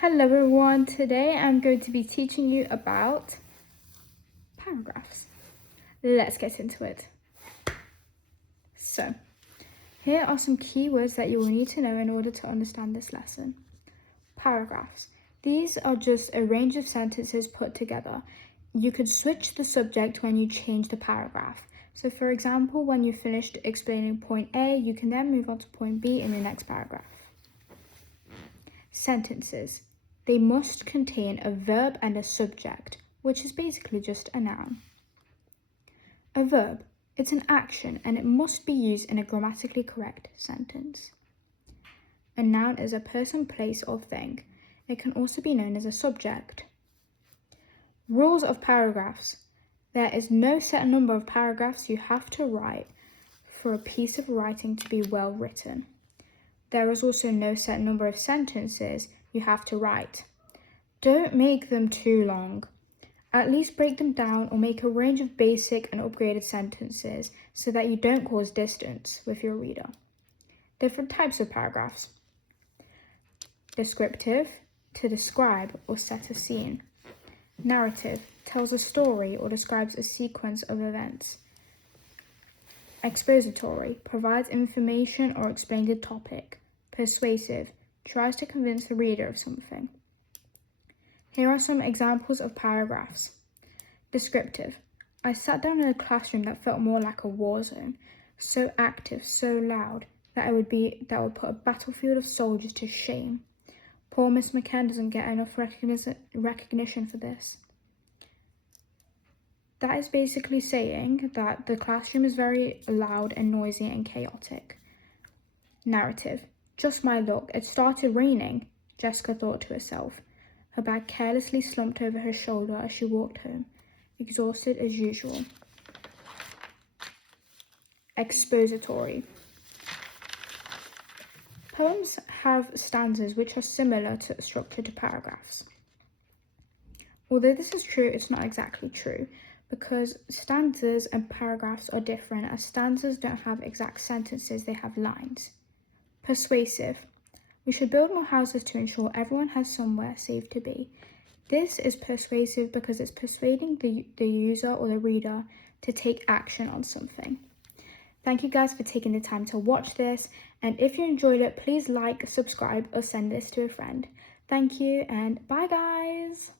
Hello everyone, today I'm going to be teaching you about paragraphs. Let's get into it. So, here are some keywords that you will need to know in order to understand this lesson. Paragraphs. These are just a range of sentences put together. You could switch the subject when you change the paragraph. So for example, when you finished explaining point A, you can then move on to point B in the next paragraph. Sentences. They must contain a verb and a subject, which is basically just a noun. A verb, it's an action and it must be used in a grammatically correct sentence. A noun is a person, place, or thing. It can also be known as a subject. Rules of paragraphs. There is no set number of paragraphs you have to write for a piece of writing to be well written. There is also no set number of sentences you have to write. Don't make them too long. At least break them down or make a range of basic and upgraded sentences so that you don't cause distance with your reader. Different types of paragraphs. Descriptive, to describe or set a scene. Narrative, tells a story or describes a sequence of events. Expository, provides information or explains a topic. Persuasive, tries to convince the reader of something. Here are some examples of paragraphs. Descriptive. I sat down in a classroom that felt more like a war zone, so active, so loud, that would put a battlefield of soldiers to shame. Poor Miss McKen doesn't get enough recognition for this. That is basically saying that the classroom is very loud and noisy and chaotic. Narrative. Just my luck. It started raining, Jessica thought to herself. Her bag carelessly slumped over her shoulder as she walked home, exhausted as usual. Expository. Poems have stanzas which are similar to structure to paragraphs. Although this is true, it's not exactly true, because stanzas and paragraphs are different, as stanzas don't have exact sentences, they have lines. Persuasive. We should build more houses to ensure everyone has somewhere safe to be. This is persuasive because it's persuading the user or the reader to take action on something. Thank you guys for taking the time to watch this, and if you enjoyed it, please like, subscribe, or send this to a friend. Thank you, and bye guys!